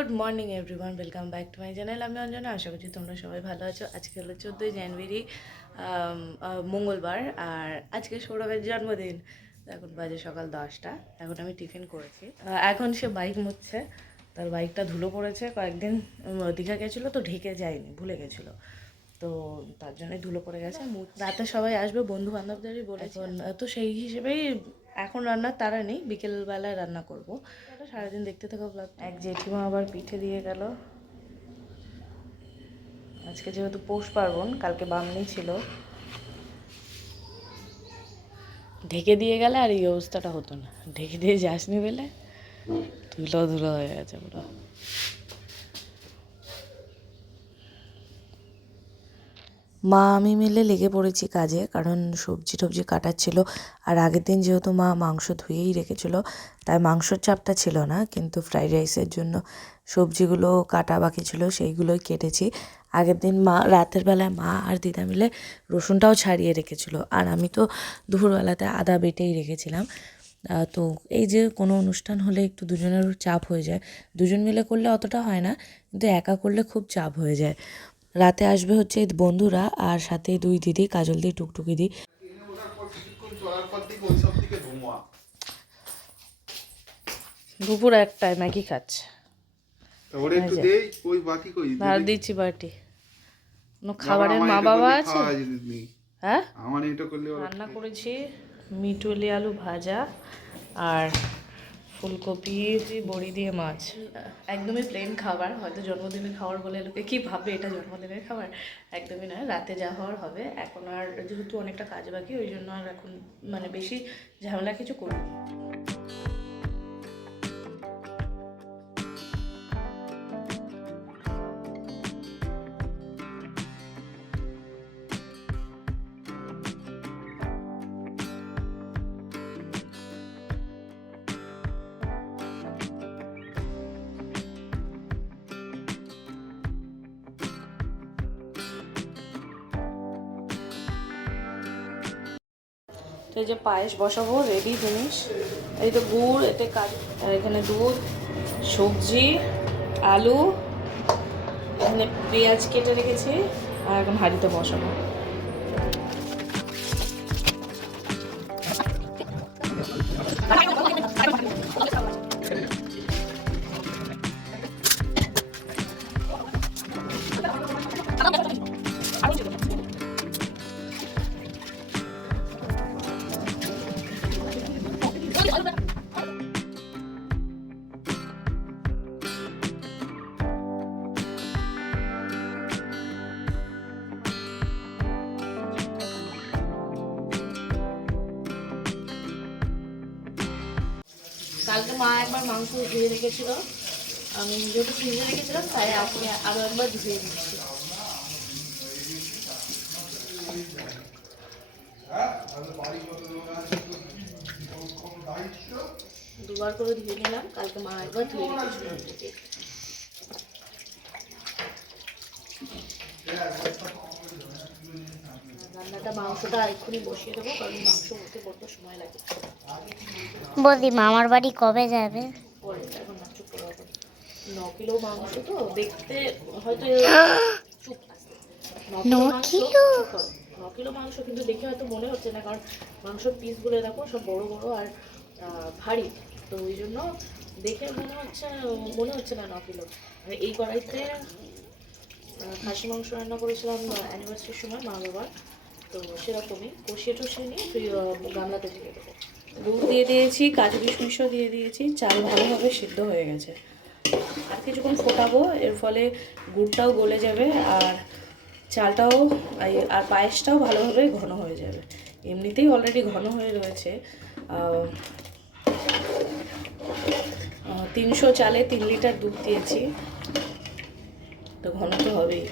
Good morning everyone, welcome back to my channel. আমি অঞ্জনা, আশা করছি তোমরা সবাই ভালো আছো। আজকে হলো 14ই জানুয়ারি, মঙ্গলবার, আর আজকে সৌরভের জন্মদিন। এখন বাজে সকাল 10টা। এখন আমি টিফিন করেছি। এখন সে বাইক মুছছে, তার বাইকটা ধুলো পড়েছে। কয়েকদিন দীঘা গেছিলো তো ঢেকে যায়নি, ভুলে গেছিলো, তো তার জন্যই ধুলো পড়ে গেছে। রাতে সবাই আসবে, বন্ধু বান্ধবদেরই বলেছে, তো সেই হিসেবেই এখন রান্নার তাড়া নেই, বিকেলবেলায় রান্না করব। সারাদিন দেখতে থাকো ব্লগ। এক জেঠিমা আবার পিঠে দিয়ে গেল। আজকে যেহেতু পৌষ পার্বণ, কালকে বামনি ছিল, ঢেকে দিয়ে গেলে আর এই অবস্থাটা হতো না। ঢেকে দিয়ে যাসনি বলে ধুলো ধুলো হয়ে গেছে পুরো। মা আমি মিলে লেগে পড়েছি কাজে, কারণ সবজি টবজি কাটাচ্ছিল। আর আগের দিন যেহেতু মা মাংস ধুয়েই রেখেছিল, তাই মাংসর চাপটা ছিল না, কিন্তু ফ্রাইড রাইসের জন্য সবজিগুলো কাটা বাকি ছিল, সেইগুলোই কেটেছি। আগের দিন মা রাতের বেলায় মা আর দিদা মিলে রসুনটাও ছাড়িয়ে রেখেছিল, আর আমি তো দুপুরবেলাতে আদা বেটেই রেখেছিলাম। তো এই যে কোনো অনুষ্ঠান হলে একটু দুজনের চাপ হয়ে যায়। দুজন মিলে করলে অতটা হয় না, কিন্তু একা করলে খুব চাপ হয়ে যায়। রাতে আসবে হচ্ছে বন্ধুরা, আর সাথে দুই দিদি, কাজল দি, টুকটুকি দি। দুপুর একটায় ম্যাগি খাচ্ছে। দিচ্ছি বাটি। খাবারের মা বাবা আছে। হ্যাঁ, রান্না করেছি মিটুলি আলু ভাজা আর ফুলকপি বড়ি দিয়ে মাছ। একদমই প্লেন খাবার, হয়তো জন্মদিনের খাবার বলে লোকে কি ভাববে এটা জন্মদিনের খাবার। একদমই নয়, রাতে যা হওয়ার হবে। এখন আর যেহেতু অনেকটা কাজ বাকি, ওই জন্য আর এখন মানে বেশি ঝামেলা কিছু করবো। তো এই যে পায়েস বসাবো, রেডি জিনিস। এই তো গুড়, এতে কাজ, আর এখানে দুধ, সবজি, আলু, এখানে পেঁয়াজ কেটে রেখেছি, আর এখন হাঁড়িতে বসাবো। কালকে মা একবার মাংস ধুয়ে রেখেছিল, আমি যেহেতু ফ্রিজে রেখেছিলাম তাই আপনি আরও একবার ধুয়ে দিচ্ছি। দুবার করে ধুয়ে নিলাম, কালকে মা একবার ধুয়ে রেখেছিল। রান্নাটা মাংসটা এক্ষুনি বসিয়ে দেবো, কারণ মাংস হতে বড্ড সময় লাগে। বৌদি মামার বাড়ি কবে যাবে? পরে, এখন না, চুপ করে। 9 কিলো মাংস তো দেখতে হয়তো চুপ আসছে। 9 কিলো মাংস কিন্তু দেখে হয়তো মনে হচ্ছে না, কারণ মাংসর পিসগুলো দেখো সব বড় বড় আর ভারী, তো ওই জন্য দেখে মনে হচ্ছে না 9 কিলো। এই কড়াইতে খাসি মাংস রান্না করেছিলাম অ্যানিভার্সারির সময় মা বাবার, তো সেরকমই কষিয়ে টষিয়ে নিয়ে গামলাতে ঢেকে দেবো। দুধ দিয়ে দিয়েছি, কাজু কিশমিশও দিয়ে দিয়েছি, চাল ভালোভাবে সিদ্ধ হয়ে গেছে। আর কিছুক্ষণ ফোটাবো, এর ফলে গুড়টাও গলে যাবে, আর চালটাও আর পায়েসটাও ভালোভাবে ঘন হয়ে যাবে। এমনিতেই অলরেডি ঘন হয়ে রয়েছে। 300 চালে 3 লিটার দুধ দিয়েছি, তো ঘন তো হবেই।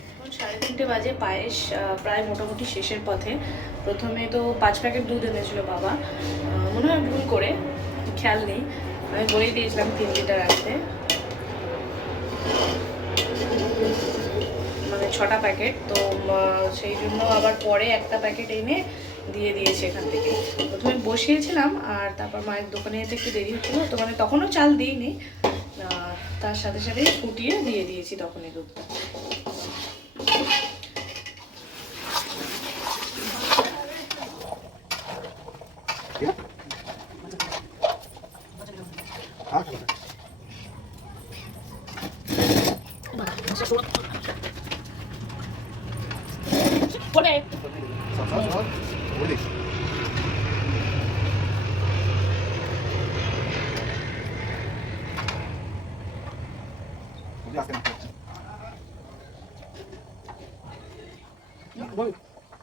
3:30 বাজে, পায়েস প্রায় মোটামুটি শেষের পথে। প্রথমে তো 5 প্যাকেট দুধ এনেছিল বাবা, মনে হয় ভুল করে, খেয়াল নেই, আমি বলেই দিয়েছিলাম 3 লিটার আনতে, মানে 6টা প্যাকেট, তো সেই জন্য আবার পরে একটা প্যাকেট এনে দিয়ে দিয়েছি এখান থেকে। প্রথমে বসিয়েছিলাম, আর তারপর মায়ের দোকানে যেতে একটু দেরি হচ্ছিলো, তো মানে তখনও চাল দিইনি, তার সাথে সাথে ফুটিয়ে দিয়ে দিয়েছি তখনই দুধটা।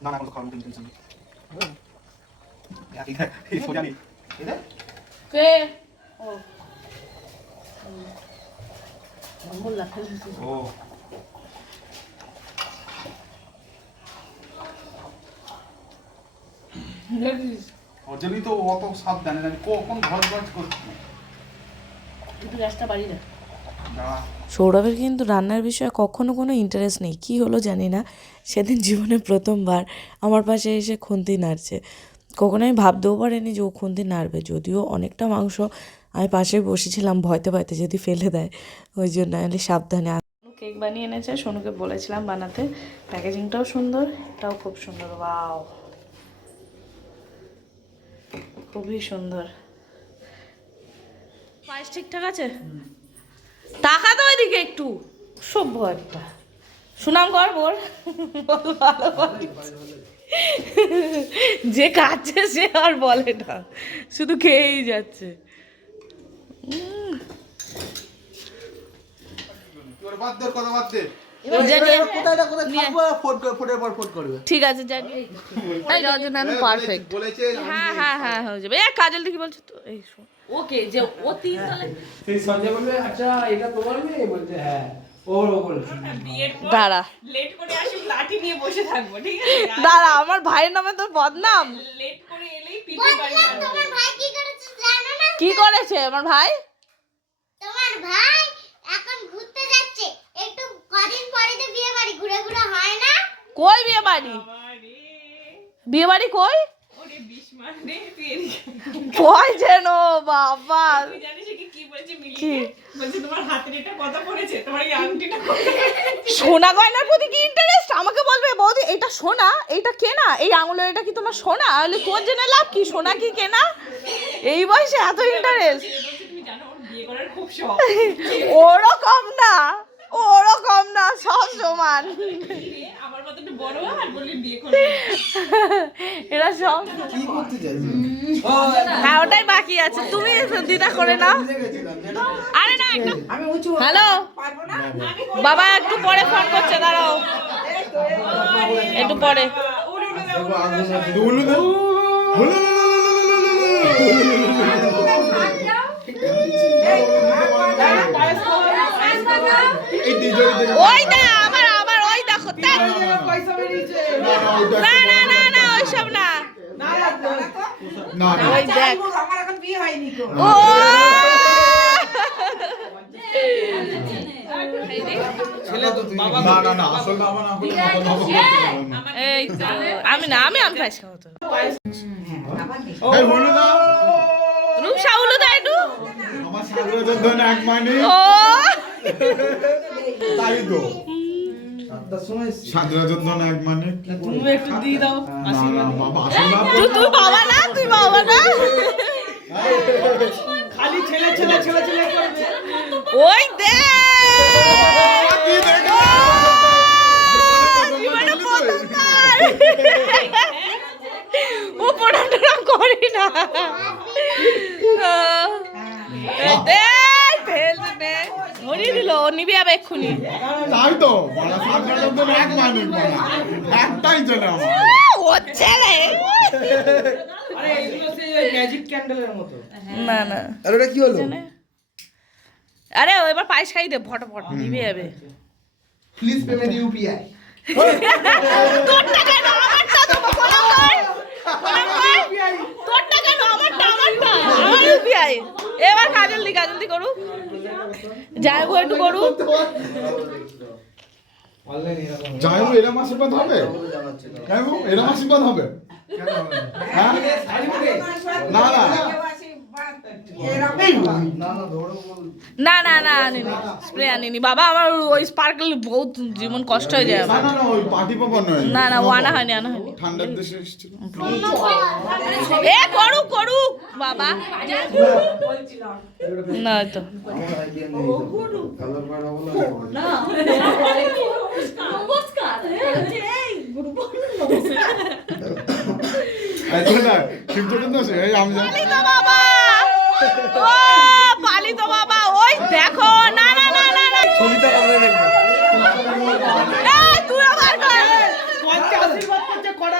না না খাওয়ার মতো ইন্টেনশন এই সোজা নেই কে ও বললা ও অজলি তো অত স্বাদ জানে না, আমি কখন ঘর করছি একটু গ্যাসটা বাড়ি না। দাঁড়া। সৌরভের কিন্তু রান্নার বিষয়ে কখনো কোনো ইন্টারেস্ট নেই, কী হলো জানি না। সেদিন জীবনে প্রথমবার আমার পাশে এসে খুন্তি নাড়ছে। কখনো আমি ভাবতেও পারিনি যে ও খুন্তি নাড়বে, যদিও অনেকটা মাংস আমি পাশে বসেছিলাম ভয়তে ভয়তে যদি ফেলে দেয়, ওই জন্য আমি সাবধানে। কেক বানিয়ে এনেছে, সোনুকে বলেছিলাম বানাতে। প্যাকেজিংটাও সুন্দর, এটাও খুব সুন্দর। ওয়াও, খুবই সুন্দর। পায়েস ঠিকঠাক আছে? টাকা তো ওইদিকে একটু সভ্য একটা সুনাম কর বোর ভালো বলে। যে খাচ্ছে সে আর বলে না, শুধু খেয়েই যাচ্ছে। ঠিক আছে, জানি পারফেক্ট। হ্যাঁ হ্যাঁ হ্যাঁ হয়ে যাবে। কাজল দিকে বলছো তো, এই ওকে যে ও তিন তলায় সঞ্জয় বলবে আচ্ছা এটা তোমার মেয়ে, বলছে হ্যাঁ ওর বলছে দাঁড়া লেট করে আসি লাঠি নিয়ে বসে থাকবো, ঠিক আছে? দাঁড়া, আমার ভাইয়ের নামে তোর বদনাম। লেট করে এলেই পিঠে বাড়ি মারবে। তোমার ভাই কি করেছে জানো না? কি করেছে আমার ভাই? তোমার ভাই এখন ঘুরতে যাচ্ছে, একটু কদিন পরে তো বিয়ে বাড়ি ঘুরে ঘুরে হয় না? কই বিয়ে বাড়ি? আরে বিয়ে বাড়ি কই? ওরে বিশ মানে তুই এদিকে কই যেন বাবা। তুই জানিস কি বলছে কি? মিলিকে? বলছে তোমার হাতের এটা কত পড়েছে, তোমার এই আংটিটা কত পড়েছে? সোনা গয়নার প্রতি কি ইন্টারেস্ট? আমাকে বলবে বৌদি এটা সোনা, এইটা কেনা, এই আঙুলের এটা কি তোমার সোনা? তাহলে তোর জেনে লাভ কি? সোনা কি কেনা? এই বয়সে এত ইন্টারেস্ট? বলছে তুমি জানো ওর বিয়ে করার খুব শখ। ওরকম না, ওরকম না, সব সমান। আমার মতো একটু বড় আর বললি বিয়ে করবে না। এরা সব কি করতে চাইছে হ্যাঁ, ওটাই বাকি আছে। তুমি দিদা করে নাও। আরে না, হ্যালো বাবা, একটু পরে ফোন করছে, দাঁড়াও একটু পরে। ওই দা আমার আবার ওই দেখো, না না না না ওইসব না, ওই দেখ ও এই তো, আমি না, আমি পায়েস খাবো তো। রূপসা উলু দা একটু ও তুমি একটু দিয়ে দাও। তুই বাবা না, তুই বাবা না, খালি ছেলে ছেলে ছেলে ছেলে করবে। ওই দেখ জীবনে প্রথমবার ও পড়াটা করি না। দেখ ফেলতে নে, ধরিয়ে দিল, ও নিবি আবার এক্ষুনি। তাই তো এক মানুষ একটাই চলে আমার ও ছেলে আরে এইগুলো সেই ম্যাজিক ক্যান্ডেলের মতো। না না, আর ওটা কি হলো? আরে ও এবার পায়েস খাই দে, ফটাফট নিবি যাবে। Please payment UPI. তোরটা কেন আমারটা দেবো, বলো কর তোরটা কেন আমারটা, আমার ইউপিআই। এবার কাজল দি করু, যাইবো একটু করু। অনলাইন এরকম যাইবো এরম আশীর্বাদ হবে, যাইবো এরম আশীর্বাদ হবে। হ্যাঁ? না না না না না আনিনি, স্প্রে আনিনি বাবা। আমার ওই স্পার্কল বহুত জীবন কষ্ট হয়ে যায় না আমার। না না ওই পার্টি পপর নয়, না না ও আনা হয়নি, আনা হয়নি। ঠান্ডার দেশে এসেছিল। এ করুক করুক বাবা, না তো এই না শিবচটন দোষ এই আমি জানি। পালি তো বাবা, ও পালি তো বাবা, ওই দেখো। না না না না না, ছবিটা করে দেখবো। এই তুই আবার কর। আশীর্বাদ করছে কড়া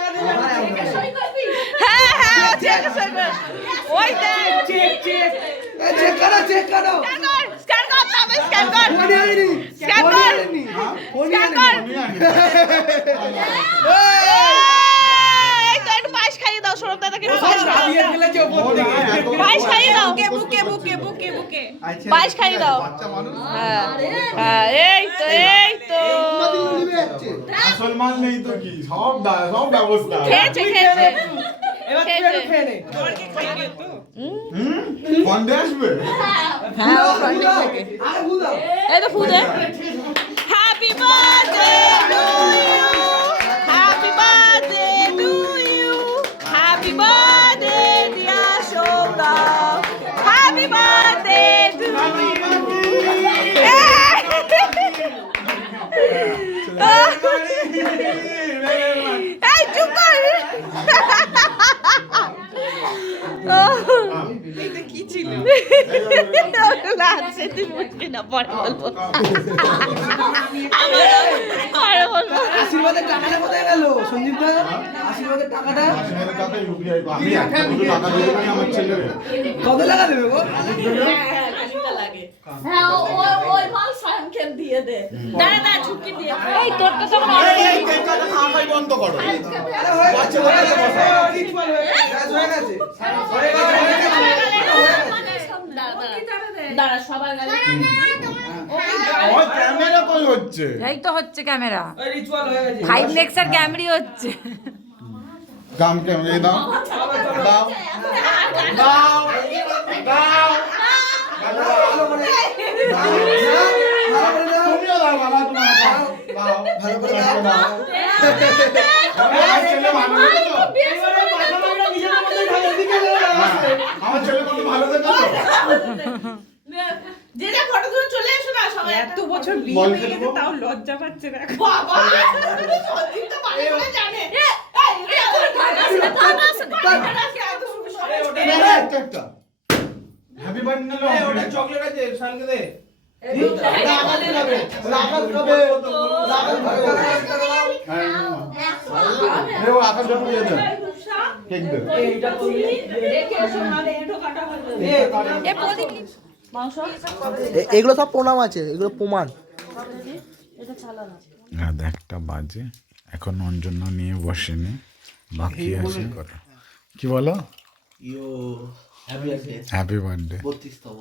হ্যাঁ হ্যাঁ চেক কর, ওই দেখ চেক চেক চেক করো চেক করো। স্ক্যান কর, তবে স্ক্যান কর, ফোনই আনিনি, স্ক্যান ফোনই কর, আনিনি, ফোনই স্ক্যান আনিনি। কর। আমি জানি। এই তো একটু পায়েস খাইয়ে দাও, সরব দাদাকে একটু পায়েস খাইয়ে দিয়ে ফেলেছে ওপর ও না, থেকে। এত- পায়েস খাইয়ে দাও, বুকে বুকে বুকে বুকে বুকে পায়েস খাইয়ে দাও। বাচ্চা মানুষ হ্যাঁ হ্যাঁ, এই তো এই তো আসল মাল নেই তো কি, সব সব ব্যবস্থা। খেয়েছে খেয়েছে। এবার তুই একটু খেয়ে নে। তোমাকে খাইয়ে তো ফন্ডে আসবে? হ্যাঁ ও আরে ভুলাও। এই তো ফুদে। Happy birthday to you, happy birthday to you, happy birthday dear Sourav, happy birthday to you. এই চুপ কর। এটা কি ছিল? লাগছে, তুই বুঝবি না, পরে বলবো। পরে বলবো। আশীর্বাদের টাকাটা কোথায় গেল সঞ্জীব দা? আশীর্বাদের টাকাটা আশীর্বাদের টাকা UPI কো। আমি একটা দুটো টাকা দিয়ে দিই আমার ছেলেরে। কত টাকা দেবে গো? দাঁড়া দাঁড়া, ছুটকি দিয়ে। এই তোরটা তো আমার এই, এই কেকটা খাওয়া খাই বন্ধ করো। আরে হয়ে গেছে, হয়ে গেছে, রিচুয়াল হয়ে গেছে, হয়ে গেছে, হয়ে গেছে, হয়ে গেছে। দাঁড়া সবার গালে। ওই ক্যামেরা কই হচ্ছে? এই তো হচ্ছে ক্যামেরা, ওই রিচুয়াল হয়ে গেছে। 5x এর ক্যামেরি হচ্ছে। গাম ক্যামেরা এই দাও। দাও। দাও। দাও। ভালো করে দাও, ভালো করে দাও। তুমিও দাও বাবা, তোমার দাও। দাও। ভালো করে দাও। আমার ছেলে ভালো দেখো তো? এবারে পাঠানোটা নিজের মধ্যে ঢালে, এদিকে দাও, আসবে। আমার ছেলে কত ভালো দেখো তো? যে যা ফটো তুলে চলে এসো না সবাই। এত বছর বিয়ে বল হয়ে গেছে খেলবো? তাও লজ্জা পাচ্ছে না। বাবা সন্দীপ তো ভালো করে জানে। একটা হ্যাপি বার্থডে এই, ওটা চকলেট আছে, শানকে দে। রাখাল খাবে, রাখাল খাবে, রাখাল খাবে। ও আকাশ যখন দিয়ে দেন কেক দে। এইটা তো এগুলো সব প্রণাম আছে, এগুলো প্রমাণ। রাত 1টা বাজে, এখন অঞ্জন নিয়ে বসেনি, বাকি আছে কি বলো? Happy birthday happy birthday. 32তম।